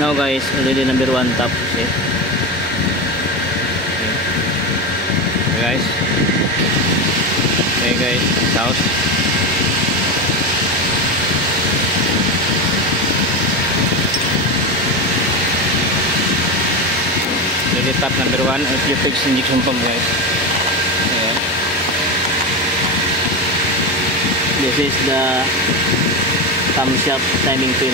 Now guys, already number 1 top. See? Okay guys. Okay guys, out. Already top number 1. If you fix injection pump guys. Okay. This is the camshaft timing pin.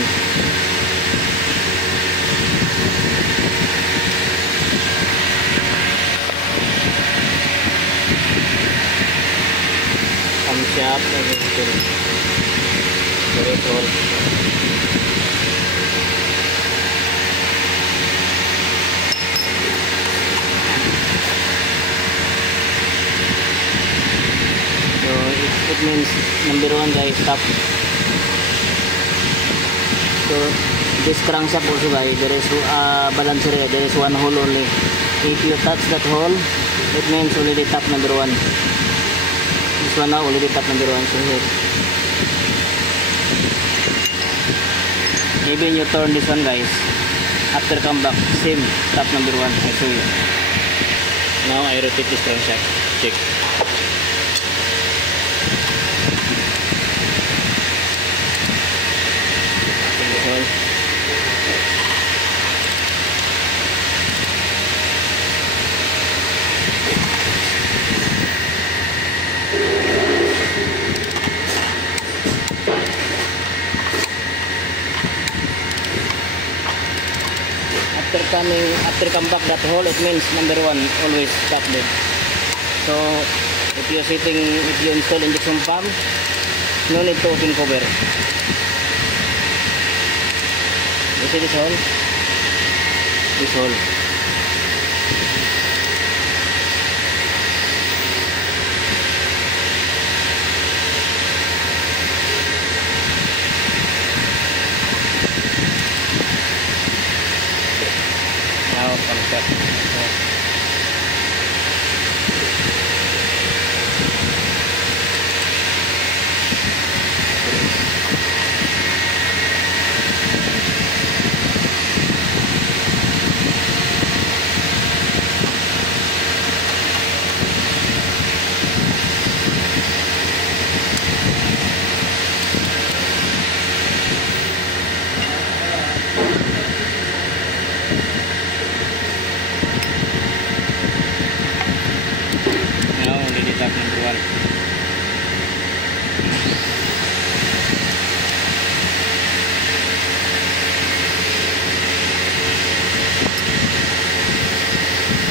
Camshaft timing pin. Very tall. So it means number 1 guys, top. So this crankshaft also guys, there is balancer here, there is 1 hole only. If you touch that hole, it means already top number 1. This one now already top number 1. So here, even you turn this one guys, after come back, same top number 1. I show you. Now I rotate this crankshaft. Check. After come back that hole, it means number 1 always top dead. So if you install injection pump, no need to open cover. You see this hole? This hole. Camshaft. Top number 1.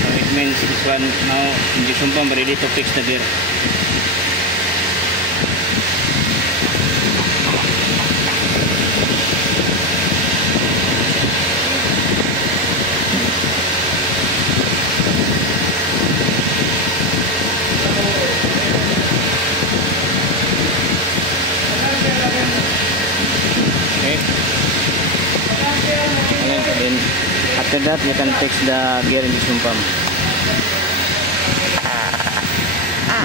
So it means this one now injection pump ready to fix the gear. Then after that you can fix the gear injection pump.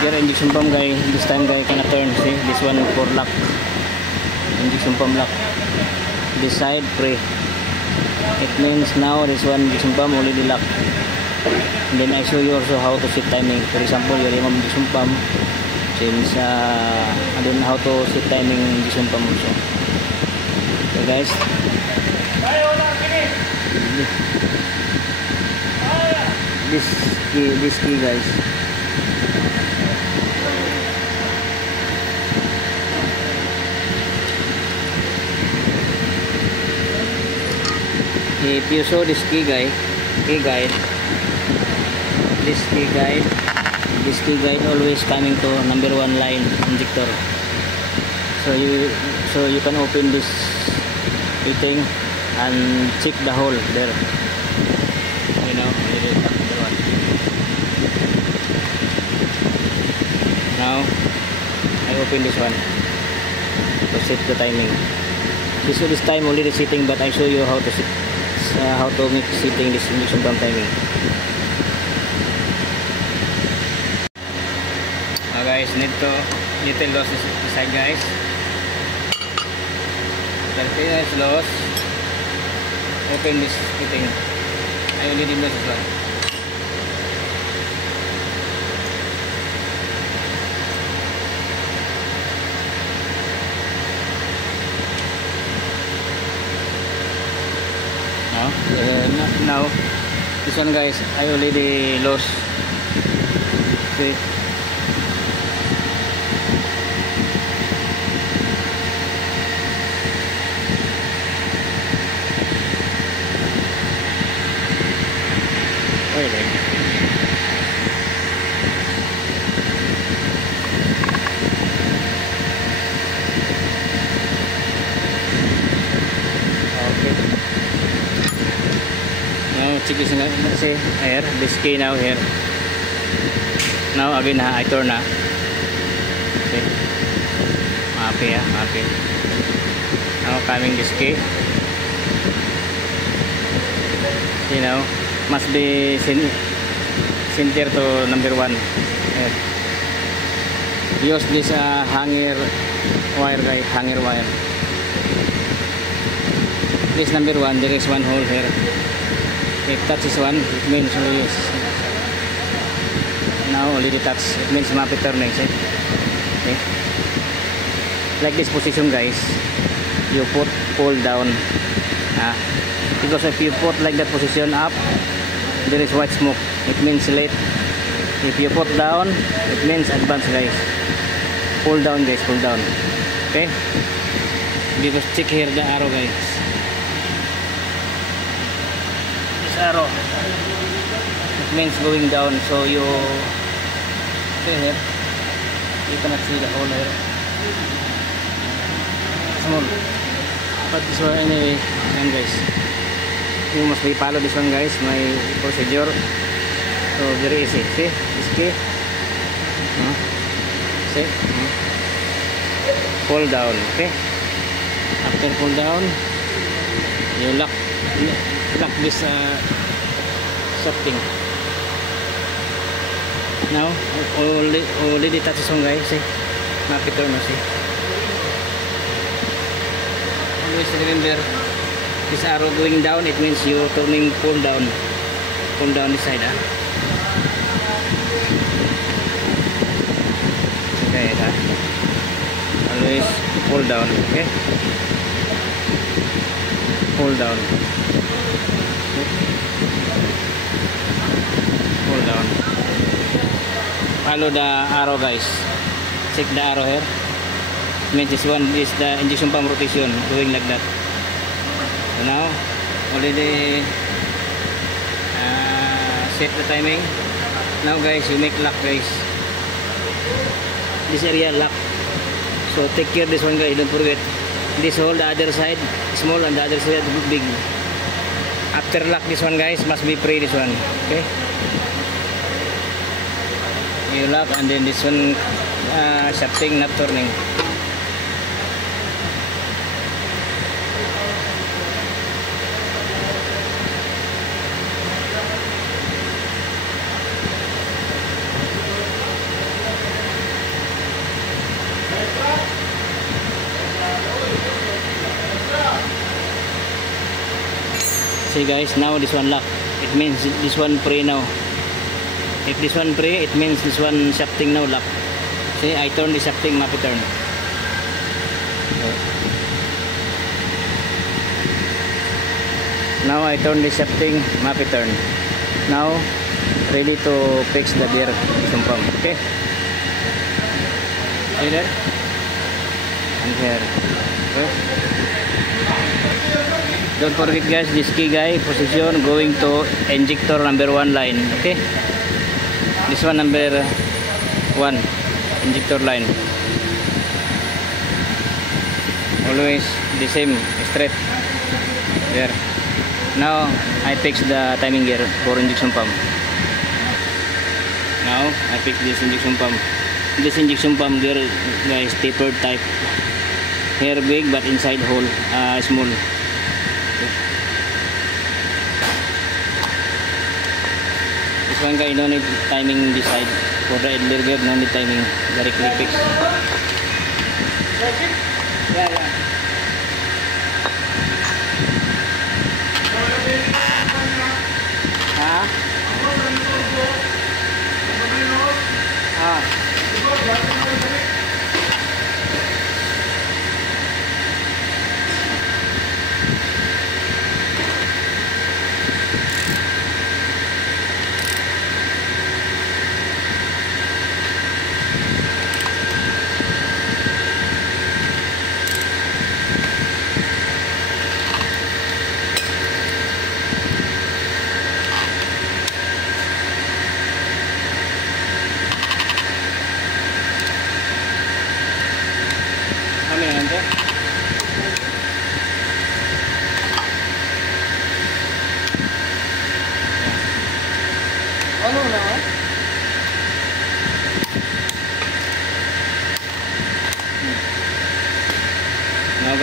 Gear injection pump guys, this time guys can turn. See this one for lock, injection pump lock. This side free. It means now this one injection pump already locked. And then I show you also how to set timing. For example, you remove injection pump. Since I don't know how to set timing injection pump also. So guys, this key guys. If you saw this key guide, this key guide always coming to number 1 line injector. So you can open this thing and check the hole there. You know, number 1. Now I open this one to set the timing. This time already setting, but I show you how to set, how to make setting this injection pump timing. Now guys, need to loss this side guys. Continuous loss. open this fitting. I already messed it up. Now this one guys, I already lost. See, check this na kasi air, this key now here. Now again I turn na. Okay. Mapi mapi. Now coming this key. You know, must be center to number 1. Here. Use this hanger wire guys, hanger wire. This number 1, there is one hole here. If touches one, it means only use. Now already touch, it means mapi turning. Okay. Like this position guys, you pull down. Because if you put like that position up, there is white smoke. It means late. If you put down, it means advance guys. Pull down guys, pull down. Okay. Because check here the arrow guys. Arrow, it means going down, so you see here, you cannot see the hole here, small, but this one anyway. And guys, you must be follow this one guys, my procedure. So very easy. See this key, see, pull down. Okay, after pull down, you lock this shafting. Now already touches on guys. See, mapi turn. See, always remember this arrow going down, it means you turning pull down this side. Okay, always pull down. Okay, pull down. Pull down. Follow the arrow guys. Check the arrow here. Means this one is the injection pump rotation, going like that. So now already set the timing. Now guys, you make lock guys. This area lock. So take care this one guys. Don't forget. This hole the other side small and the other side big. After lock this one guys, must be free this one. Okay, you lock and then this one shafting not turning. See guys, now this one lock. It means this one free now. If this one free, it means this one shafting now lock. See, I turn the shafting, mapi turn. Now I turn the shafting, mapi turn. Now ready to fix the gear sumpam. Okay. See there? And here. Okay. Don't forget guys, this key guy position going to injector number 1 line. Okay, this one number 1 injector line. Always the same straight there. Now I fix the timing gear for injection pump. Now I fix this injection pump. This injection pump gear guys, tapered type. Here big but inside hole small. This one guy, no need timing this side. For the idler gear, no need timing. Directly fix. Yeah.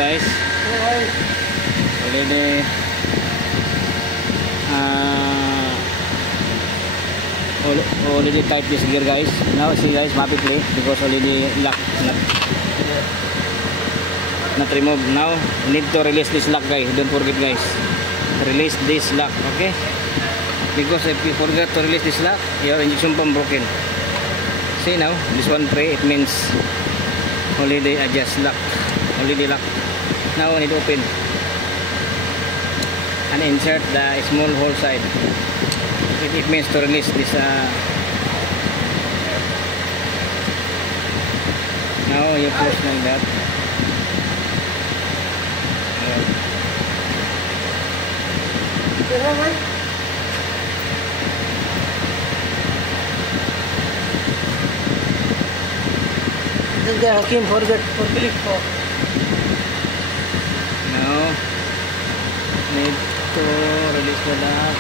guys. Already already tight this gear guys. Now see guys, rapidly because already lock not remove. Now need to release this lock guys. Don't forget guys, release this lock, okay? Because if you forget to release this lock, your injection pump broken. See now, this one tray, it means already adjust lock, already lock. Now I need to open and insert the small hole side. It means to release this now you push like that. This guy Hakim forget for click for. Now need to release the lock.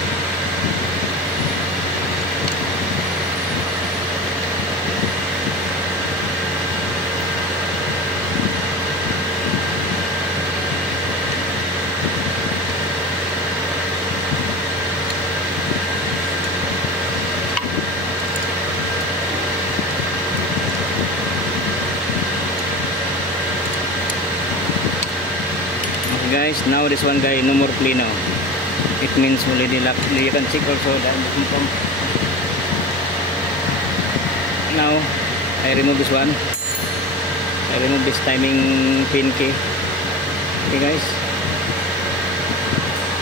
Guys, now this one guy no more play now. It means already locked. You can check also the injection pump. Now I remove this one. I remove this timing pin key. Okay guys,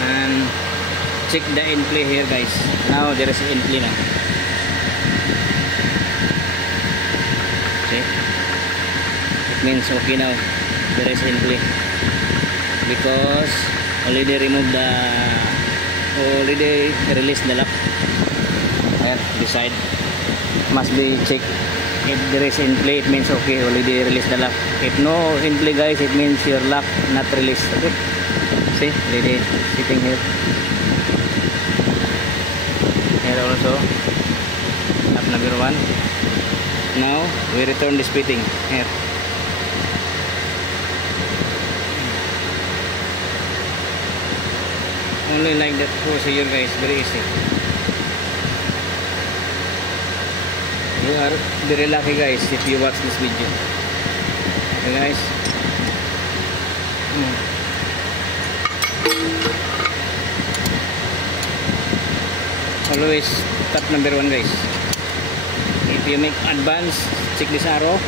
and check the in play here guys. Now there is in play now. Okay, it means okay now. There is in play. Because already remove the release the lock. Ayan, this side must be checked. If there is in play, it means okay, already release the lock. If no in play guys, it means your lock not released. Okay, see, already sitting here. Here also lock number 1. Now we return this fitting here. Only like that procedure guys, very easy. You are very lucky guys if you watch this video. Okay guys. Always step number 1 guys. If you make advance, check this arrow,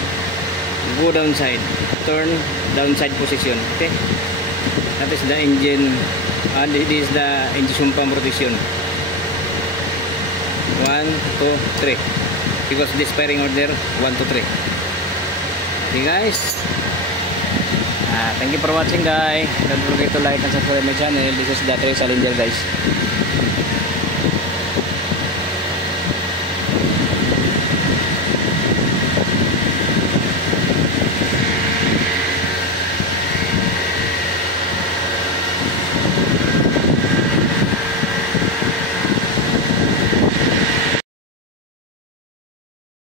go downside, turn downside position. Okay, that is the engine. This is the injection pump rotation. 1, 2, 3. Because this firing order 1, 2, 3. Okay guys. Thank you for watching guys. Don't forget to like and subscribe my channel. This is the Toy Challenger guys.